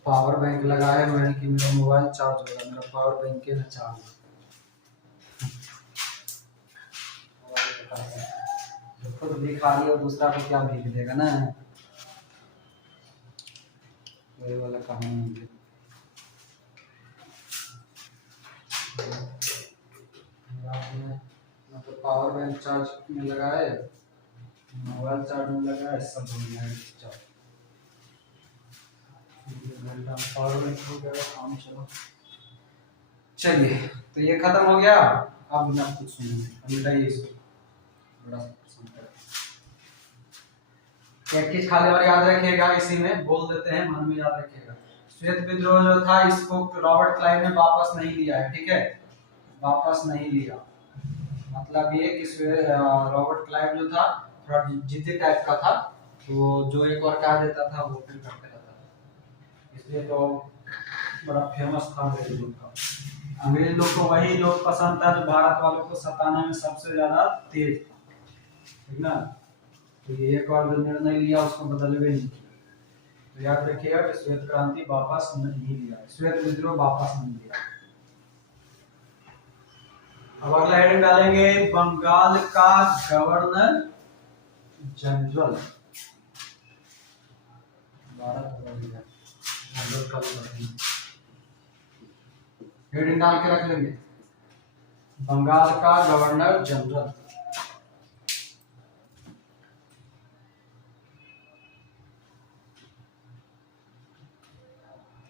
पावर बैंक लगाया मैंने कि मेरा मोबाइल चार्ज हो रहा, मेरा पावर बैंक के ना चार्ज खुद भी खा लिया और दूसरा को क्या भीग देगा ना, वही वाला कहानी है। तो पावर बैंक चार्ज में लगाए, मोबाइल चार्ज में लगाए, सब हो गया चार्ज, घंटा पावर बैंक हो गया काम। चलो चलिए, तो ये खत्म हो गया। अब बिना कुछ सुनिए, बताइए इसको बड़ा पसंद है। एक चीज खाली और याद रखिएगा, इसी में बोल देते हैं, मन में याद रखिएगा। श्वेत विद्रोह जो था, इसको रॉबर्ट क्लाइव ने वापस नहीं लिया है, ठीक है, वापस नहीं लिया। मतलब ये कि रॉबर्ट क्लाइव जो था थोड़ा जिद्दी टाइप का था, तो जो एक और कहा देता था वो फिर करते रहता था, इसलिए तो बड़ा फेमस था अंग्रेज लोग का। अंग्रेज लोग को वही लोग पसंद था जो भारत वालों को सताने में सबसे ज्यादा तेज था, ठीक ना। तो ये एक और जो निर्णय लिया उसको बदलवे नहीं किया। तो याद रखिएगा कि श्वेत क्रांति वापस नहीं लिया, श्वेत विद्रोह वापस नहीं लिया। अब अगला हेडिंग डालेंगे, बंगाल का गवर्नर जनरल। हेडिंग डाल के रख लेंगे, बंगाल का गवर्नर जनरल।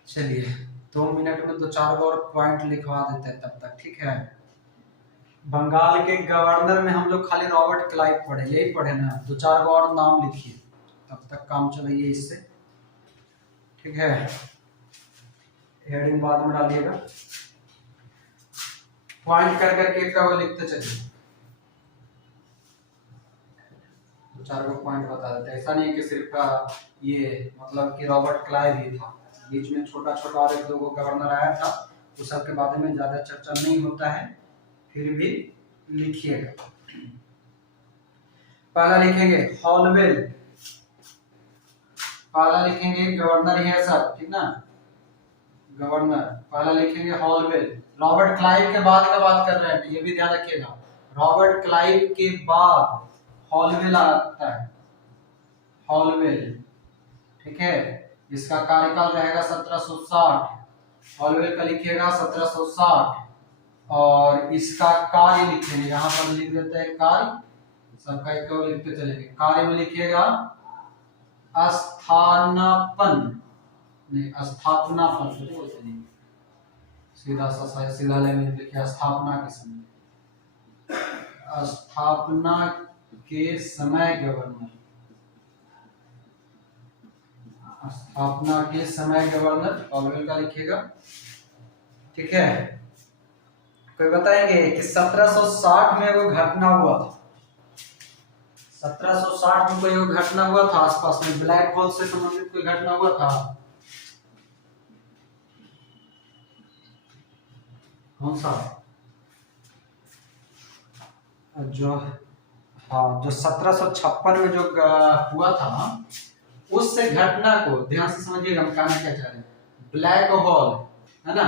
चलिए, 2 मिनट में तो 4 और पॉइंट लिखवा देते हैं तब तक, ठीक है। बंगाल के गवर्नर में हम लोग खाली रॉबर्ट क्लाइव पढ़े, यही पढ़े ना, 2-4 और नाम लिखिए, तब तक काम चलाइए इससे, ठीक है। हेडिंग बाद में डालिएगा, पॉइंट कर करके एक का वो लिखते चलिए, 2-4 पॉइंट बता देते। ऐसा नहीं कि सिर्फ ये मतलब कि रॉबर्ट क्लाइव ही था, बीच में छोटा छोटा और 1-2 गवर्नर आया था, उस सब के बारे में ज्यादा चर्चा नहीं होता है, फिर भी लिखिएगा। पहला लिखेंगे हॉलवेल, पहला लिखेंगे गवर्नर ही है सब, ठीक ना, गवर्नर पहला लिखेंगे हॉलवेल। रॉबर्ट क्लाइव के बाद का बात कर रहे हैं, ये भी ध्यान रखिएगा, रॉबर्ट क्लाइव के बाद हॉलवेल आता है, हॉलवेल, ठीक है। इसका कार्यकाल रहेगा 1760, हॉलवेल का लिखिएगा 1760, और इसका कार्य लिखेंगे, यहाँ पर लिख देते हैं कार्य, सबका एक लिखते चलेंगे। कार्य में लिखिएगा स्थानापन, नहीं स्थापनापन, सीधा सीधा लाइन में लिखिए, स्थापना के समय, स्थापना के समय गवर्नर, स्थापना के समय गवर्नर ऑलवेल का लिखिएगा। ठीक है, कोई बताएंगे कि 1760 में वो घटना हुआ था, 1760 में कोई घटना हुआ था आसपास में, ब्लैक होल से संबंधित कोई घटना हुआ था? कौन सा? जो हाँ, जो 1756 में जो हुआ था ना, उससे घटना को ध्यान से समझिएगा, हम कहना क्या चाह रहे हैं। ब्लैक होल है ना,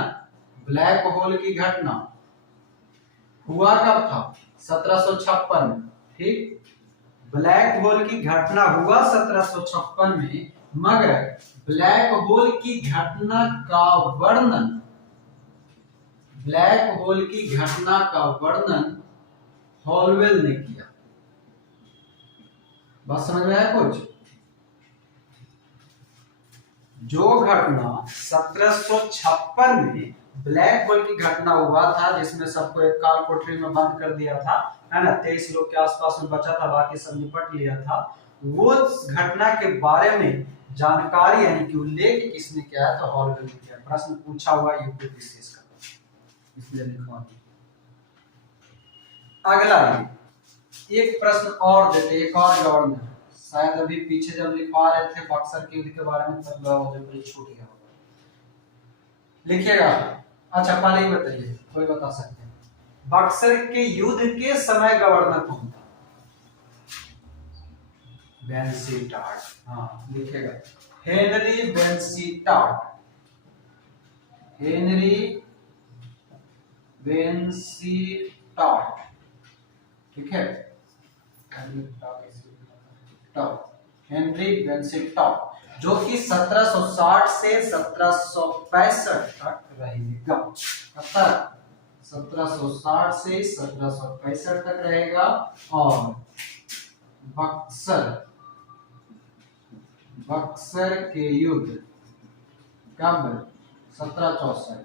ब्लैक होल की घटना हुआ कब था? 1756 में। ठीक, ब्लैक होल की घटना हुआ 1756 में, मगर ब्लैक होल की घटना का वर्णन, ब्लैक होल की घटना का वर्णन हॉलवेल ने किया। बात समझ में आया कुछ? जो घटना 1756 में ब्लैक होल की घटना हुआ था, जिसमें सबको एक काल कोठरी में बंद कर दिया था, है ना, 23 लोग के आसपास में बचा था, बाकी सब निपट लिया था, वो घटना के बारे में जानकारी यानी कि उल्लेख किसने किया है? तो हॉलवेल ने किया। प्रश्न पूछा हुआ यूपीएससी का, इसलिए लिखवा दिया। अगला एक प्रश्न और देते, एक और गवर्नर, शायद अभी पीछे जब लिखवा रहे थे बक्सर के युद्ध के बारे में तब जो छूट गया होगा। लिखिएगा। अच्छा पहले ही बताइए, कोई बता सकते हैं बक्सर के युद्ध के समय गवर्नर कौन था? वेंसीटार्ट। हाँ लिखिएगा, हेनरी वेंसीटार्ट, हेनरी वेंसीटार्ट। ठीक है, हेनरी वेंसीटार्ट, जो कि 1760 से 1765 तक रहेगा। 1760 से 1765 तक रहेगा। और बक्सर के युद्ध कब? 1764।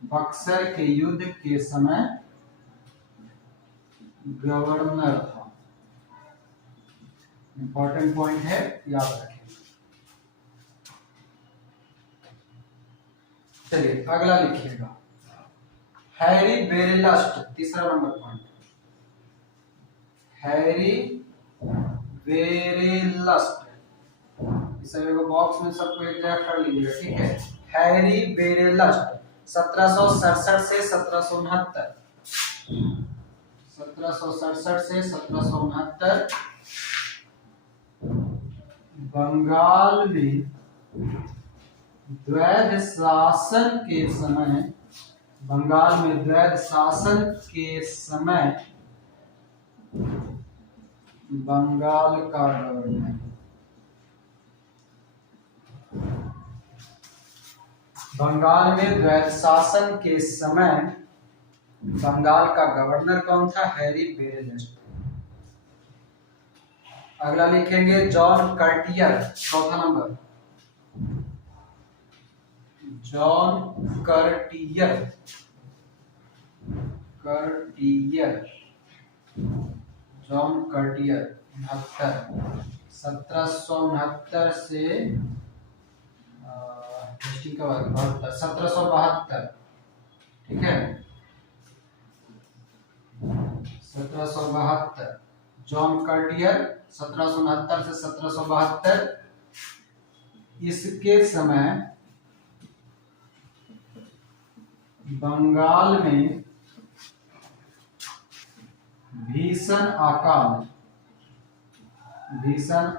बक्सर के युद्ध के समय गवर्नर था। इंपॉर्टेंट पॉइंट है, याद रखें। चलिए अगला लिखिएगा, हैरी बेरेलस्ट, तीसरा नंबर पॉइंट, हैरी बेरेलस्ट। इस बॉक्स में सबको एक जगह कर लीजिएगा। ठीक है, हैरी बेरेलस्ट 1767 से 1769, 1767 से 1769 बंगाल में द्वैध शासन के समय, बंगाल में द्वैध शासन के समय बंगाल का गवर्नर, बंगाल में द्वैध शासन के समय बंगाल का गवर्नर कौन था? हैरी बेरेलस्ट। अगला लिखेंगे जॉन कर्टियर, चौथा नंबर, जॉन कर्टियर, जॉन कर्टियर 1769 से 1772। ठीक है, 1772 जॉन कर्टियर 1769 से 1772। इसके समय बंगाल में भीषण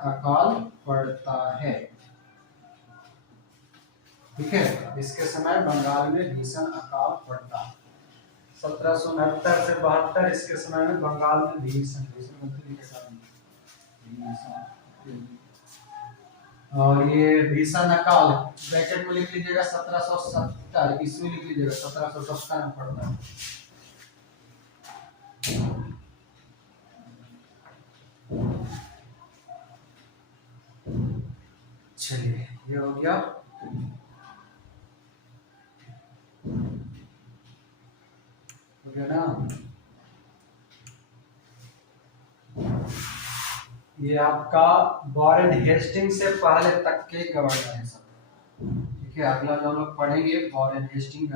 अकाल पड़ता है। ठीक है, इसके समय बंगाल में भीषण अकाल पड़ता है। 1769 से 72 इसके समय में बंगाल में भीषण, और ये भीषण अकाल ब्रैकेट में लिख लीजिएगा, 1770 ईस्वी लिख लीजिएगा, 1770 में पड़ता है। चलिए ये हो गया। हो गया ना। ये आपका वॉरेन हेस्टिंग से पहले तक के गवर्नर है सब। ठीक है, अगला जो हम लोग पढ़ेंगे वॉरेन हेस्टिंग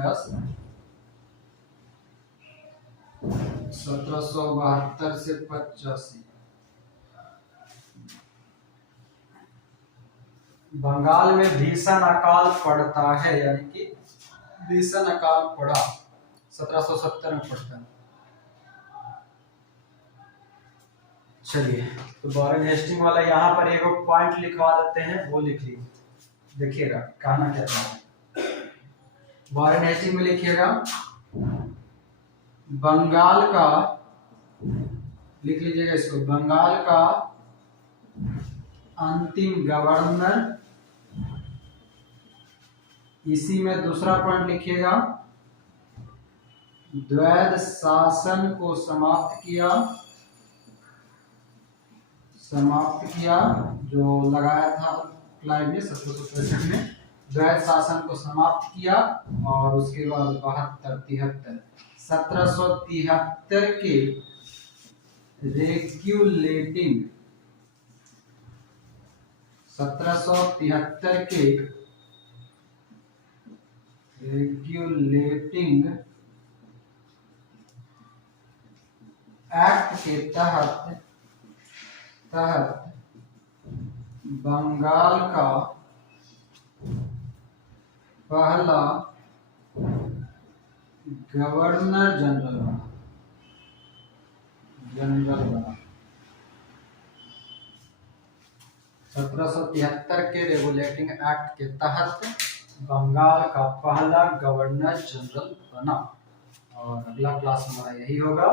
1772 से 85। बंगाल में भीषण अकाल पड़ता है, यानी कि भीषण अकाल पड़ा 1770 में पड़ता है। चलिए, तो वॉरेन हेस्टिंग वाला यहाँ पर एक पॉइंट लिखवा देते हैं, वो लिख लीजिए, देखिएगा कहना क्या था। वॉरेन हेस्टिंग में लिखिएगा बंगाल का, लिख लीजिएगा इसको, बंगाल का अंतिम गवर्नर, इसी में दूसरा पॉइंट लिखिएगा, द्वैध शासन को समाप्त किया, जो लगाया था अप्लाई में 1763 में, द्वैध शासन को समाप्त किया। और उसके बाद 1773 के रेग्युलेटिंग 1773 के रेगुलेटिंग एक्ट के तहत बंगाल का पहला गवर्नर जनरल बना। 1773 के रेगुलेटिंग एक्ट के तहत बंगाल का पहला गवर्नर जनरल बना। और अगला क्लास हमारा यही होगा,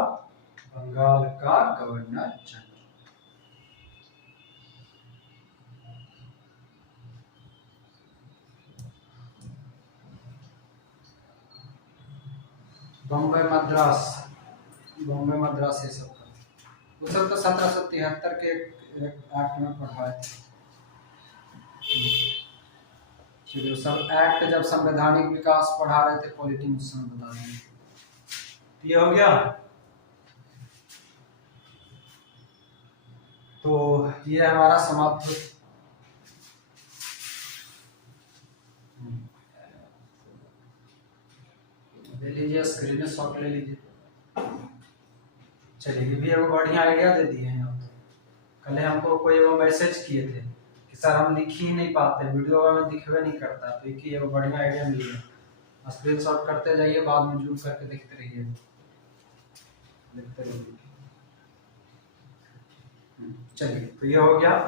बंगाल का गवर्नर जनरल। बॉम्बे मद्रास ये सब वो सब तो 1773 के एक्ट में पढ़वाए थे। चलिए, सब एक्ट जब संवैधानिक विकास पढ़ा रहे थे पॉलिटी में समय बता रहे। ये हो गया। तो ये हमारा समाप्त। ले लीजिए, स्क्रीन शॉट ले लीजिए। चलिए, ये भी एक बढ़िया आइडिया दे दिए हैं आप। कल हमको कोई वो मैसेज किए थे कि सर हम लिख ही नहीं पाते, वीडियो में दिखवे नहीं करता, तो एक बढ़िया आइडिया मिल गया। स्क्रीन शॉट करते जाइए, बाद में जूम करके देखते रहिए, देखते रहिए। चलिए, तो ये हो गया।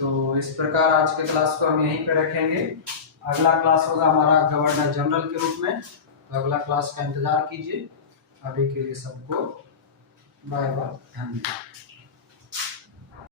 तो इस प्रकार आज के क्लास को हम यहीं पे रखेंगे। अगला क्लास होगा हमारा गवर्नर जनरल के रूप में, तो अगला क्लास का इंतजार कीजिए। अभी के लिए सबको बाय बाय, धन्यवाद।